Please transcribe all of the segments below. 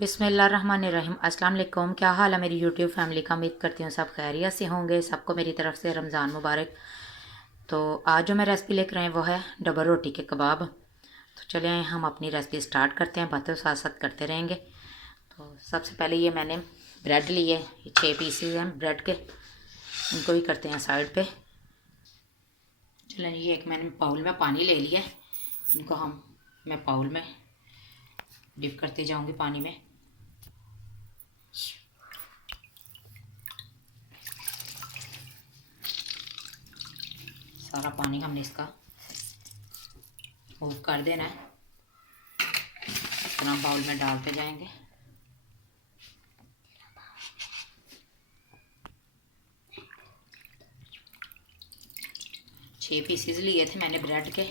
बिस्मिल्लाहिर्रहमानिर्रहीम। अस्सलाम वालेकुम। क्या हाल है मेरी यूट्यूब फैमिली का? उम्मीद करती हूँ सब खैरियत से होंगे। सबको मेरी तरफ से रमज़ान मुबारक। तो आज जो मैं रेसिपी लेकर आई वो है डबल रोटी के कबाब। तो चलें हम अपनी रेसिपी स्टार्ट करते हैं, बातें साथ साथ करते रहेंगे। तो सबसे पहले ये मैंने ब्रेड लिए, ये 6 पीसेज हैं ब्रेड के, इनको भी करते हैं साइड पे। चलें, ये एक मैंने बाउल में पानी ले लिया, इनको मैं बाउल में डिप करते जाऊँगी पानी में। सारा पानी हमने इसका मूव कर देना है, इस तरह बाउल में डालते जाएंगे। छः पीसेस लिए थे मैंने ब्रेड के।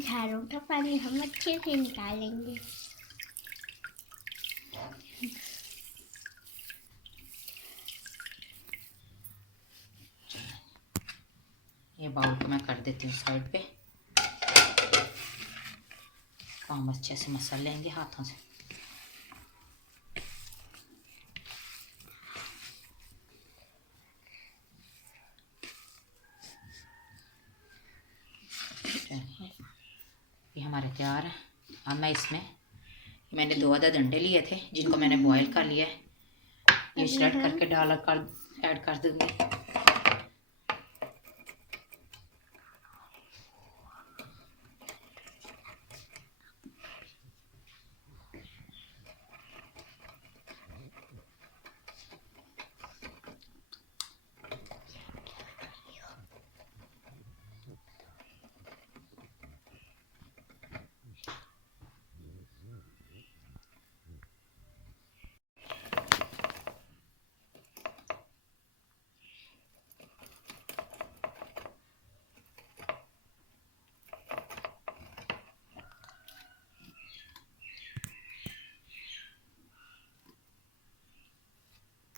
झाड़ों का पानी हम अच्छे से निकालेंगे। ये बाउल को मैं कर देती हूँ साइड पे। हम अच्छे से मसल लेंगे हाथों से। ये हमारे तैयार है। अब मैं इसमें मैंने 2 अदद अंडे लिए थे जिनको मैंने बॉईल कर लिया है, ये श्रेड करके ऐड कर दूँगी।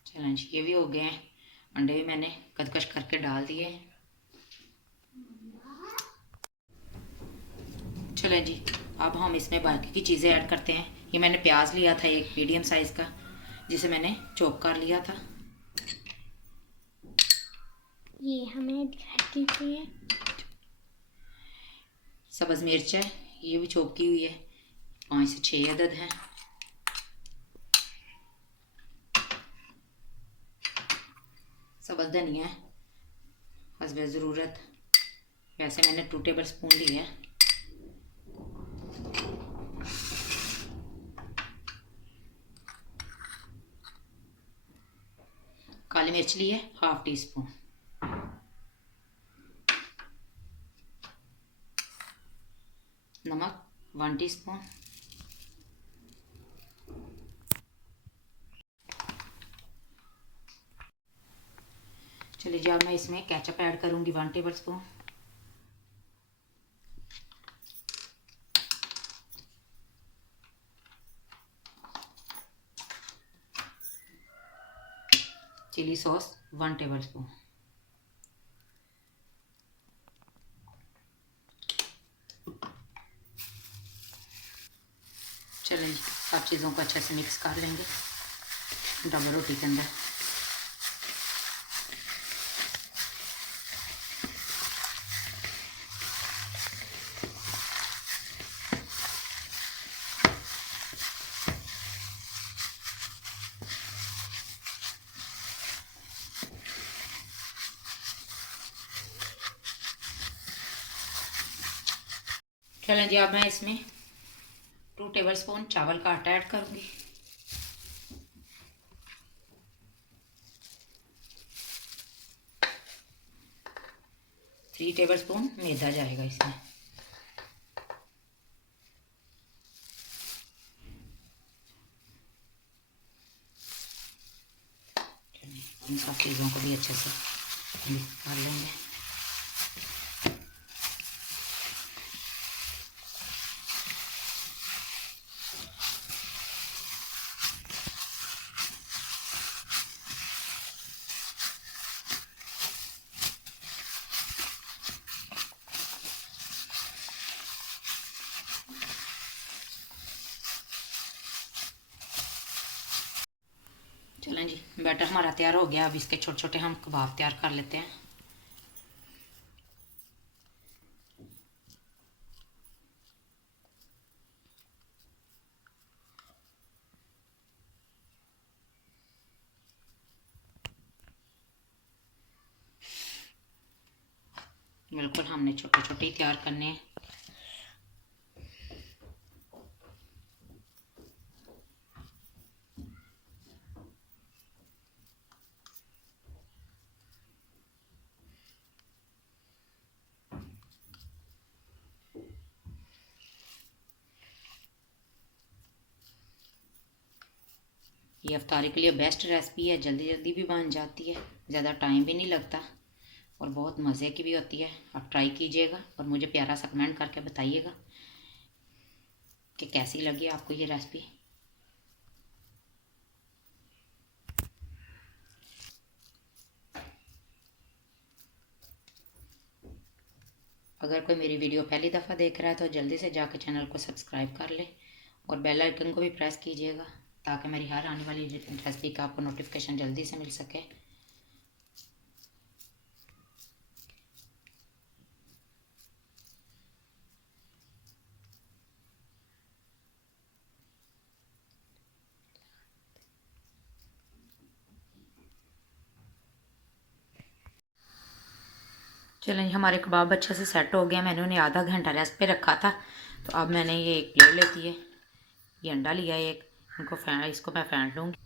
चलें जी, ये भी हो गए हैं। अंडे भी मैंने कदकश करके डाल दिए। चलें जी, अब हम इसमें बाकी की चीज़ें ऐड करते हैं। ये मैंने प्याज लिया था एक मीडियम साइज़ का, जिसे मैंने चॉप कर लिया था। ये हमें दिखा दीजिए। सब्ज़ मिर्च है, ये भी चॉप की हुई है, 5 से 6 अदद हैं। सब्ज़ धनिया है हस्बे ज़रूरत, वैसे मैंने 2 टेबल स्पून लिया है। काली मिर्च ली है ½ टी स्पून। नमक 1 टीस्पून। चलिए जी, अब मैं इसमें केचप ऐड करूँगी 1 table spoon. Chilli sauce 1 table spoon. चलें, सब चीज़ों को अच्छे से मिक्स कर लेंगे डबल रोटी के अंदर। चलें जी, अब मैं इसमें 2 टेबल स्पून चावल का आटा ऐड करूँगी। थ्री टेबल स्पून मैदा जाएगा इसमें। इन सब चीज़ों को भी अच्छे से मिक्स कर लेंगे। चलें जी, बैटर हमारा तैयार हो गया। अब इसके छोटे छोटे हम कबाब तैयार कर लेते हैं। बिल्कुल हमने छोटे छोटे ही तैयार करने हैं। ये इफ्तारी के लिए बेस्ट रेसिपी है, जल्दी जल्दी भी बन जाती है, ज़्यादा टाइम भी नहीं लगता और बहुत मज़े की भी होती है। आप ट्राई कीजिएगा और मुझे प्यारा सा कमेंट करके बताइएगा कि कैसी लगी आपको ये रेसिपी। अगर कोई मेरी वीडियो पहली दफ़ा देख रहा है तो जल्दी से जाकर चैनल को सब्सक्राइब कर ले और बेल आइकन को भी प्रेस कीजिएगा ताकि मेरी हर आने वाली रेसिपी का आपको नोटिफिकेशन जल्दी से मिल सके। चलें, हमारे कबाब अच्छे से सेट हो गया। मैंने उन्हें आधा घंटा रेस्ट पे रखा था। तो अब मैंने ये एक प्लेट लेती है, ये अंडा लिया है एक, इसको मैं फेंट लूँगी।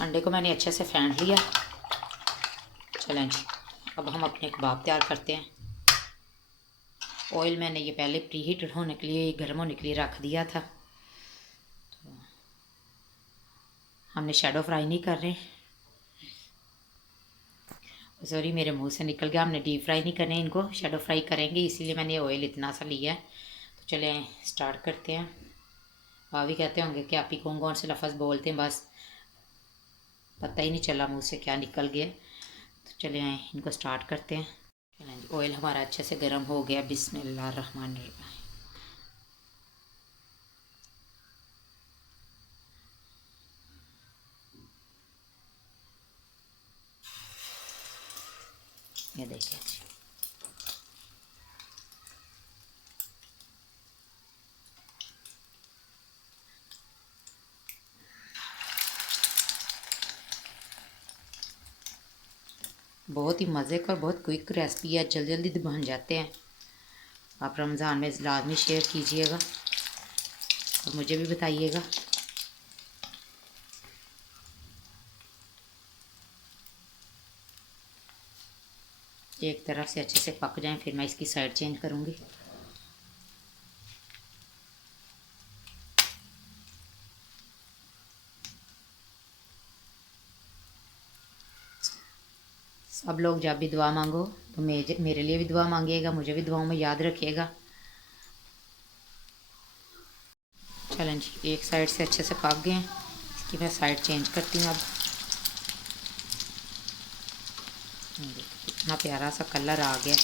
अंडे को मैंने अच्छे से फेंट लिया। चलें जी, अब हम अपने कबाब तैयार करते हैं। ऑयल मैंने ये पहले प्री हीटेड होने के लिए, गर्म होने के लिए रख दिया था। तो हमने शैडो फ्राई नहीं कर रहे, सॉरी मेरे मुंह से निकल गया, हमने डीप फ्राई नहीं करने, इनको शैडो फ्राई करेंगे, इसीलिए मैंने ऑयल इतना सा लिया है। तो चले स्टार्ट करते हैं। आप भी कहते होंगे कि आप ही कौन कौन से लफ्ज़ बोलते हैं, बस पता ही नहीं चला मुंह से क्या निकल गया। तो चले आए इनको स्टार्ट करते हैं। चलें जी, ऑयल हमारा अच्छे से गर्म हो गया। बिस्मिल्लाहिर्रहमानिर्रहीम। ये देखिए जी, बहुत ही मज़े का और बहुत क्विक रेसिपी है, जल्दी जल्दी बन जाते हैं। आप रमज़ान में लाजमी शेयर कीजिएगा और मुझे भी बताइएगा। एक तरफ से अच्छे से पक जाएं, फिर मैं इसकी साइड चेंज करूँगी। सब लोग जब भी दुआ मांगो तो मेरे लिए भी दुआ मांगिएगा, मुझे भी दुआओं में याद रखिएगा। चलें जी, एक साइड से अच्छे से पक गए हैं, इसकी मैं साइड चेंज करती हूँ। अब देखिए कितना प्यारा सा कलर आ गया।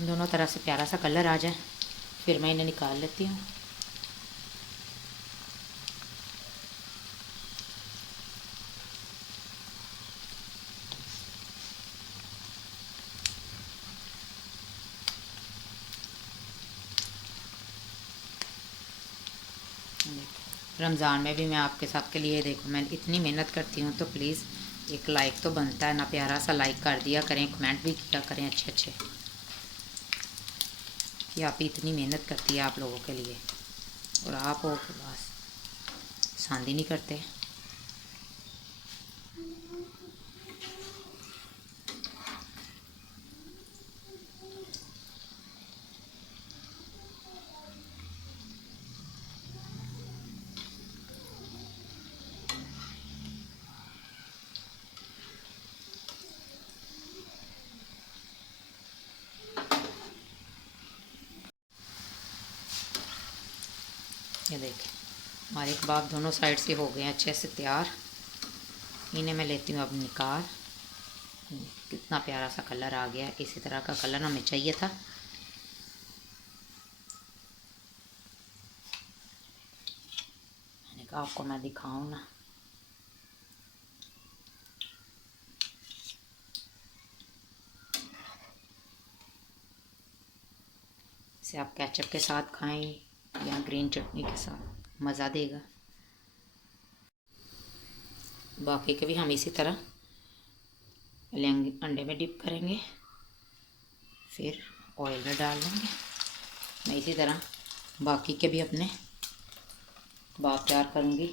दोनों तरफ से प्यारा सा कलर आ जाए फिर मैं इन्हें निकाल लेती हूँ। रमज़ान में भी मैं आपके सबके लिए, देखो मैं इतनी मेहनत करती हूँ तो प्लीज़ एक लाइक तो बनता है ना, प्यारा सा लाइक कर दिया करें, कमेंट भी किया करें अच्छे अच्छे, कि आप इतनी मेहनत करती है आप लोगों के लिए और आप हो के बस पसंद ही नहीं करते। ये देखिए हमारे कबाब दोनों साइड से हो गए हैं अच्छे से तैयार। इन्हें मैं लेती हूँ अब निकाल। कितना प्यारा सा कलर आ गया। इसी तरह का कलर हमें चाहिए था। मैंने कहा आपको मैं दिखाऊं ना। इसे आप केचप के साथ खाएं या ग्रीन चटनी के साथ, मज़ा देगा। बाकी के भी हम इसी तरह लेंगे, अंडे में डिप करेंगे, फिर ऑयल में डाल देंगे। मैं इसी तरह बाकी के भी अपने कबाब तैयार करूँगी।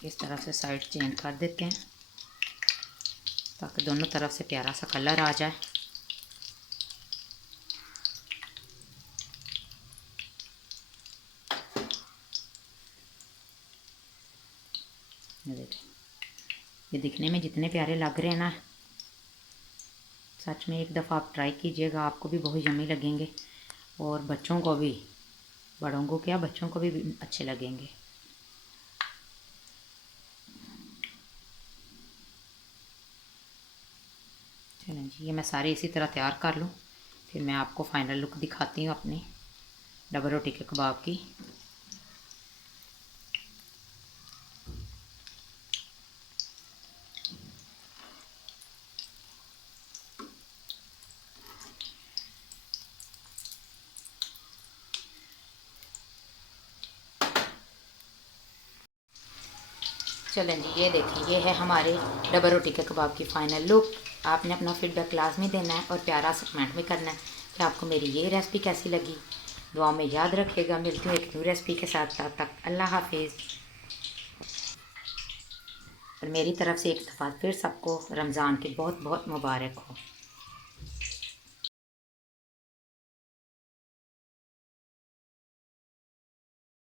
इस तरह से साइड चेंज कर देते हैं ताकि दोनों तरफ से प्यारा सा कलर आ जाए। ये देखें, ये दिखने में जितने प्यारे लग रहे हैं ना, सच में एक दफ़ा आप ट्राई कीजिएगा, आपको भी बहुत यम्मी लगेंगे और बच्चों को भी, बड़ों को क्या बच्चों को भी अच्छे लगेंगे। चलें जी, ये मैं सारे इसी तरह तैयार कर लूँ, फिर मैं आपको फाइनल लुक दिखाती हूँ अपनी डबल रोटी के कबाब की। चलें जी, ये देखें, ये है हमारे डबल रोटी के कबाब की फ़ाइनल लुक। आपने अपना फीडबैक लाजमी देना है और प्यारा सा कमेंट में करना है कि आपको मेरी ये रेसिपी कैसी लगी। दुआ में याद रखिएगा। मिलती हूँ एक न्यू रेसिपी के साथ, तब तक अल्लाह हाफिज़। और मेरी तरफ से एक दफ़ा फिर सबको रमज़ान की बहुत बहुत मुबारक हो।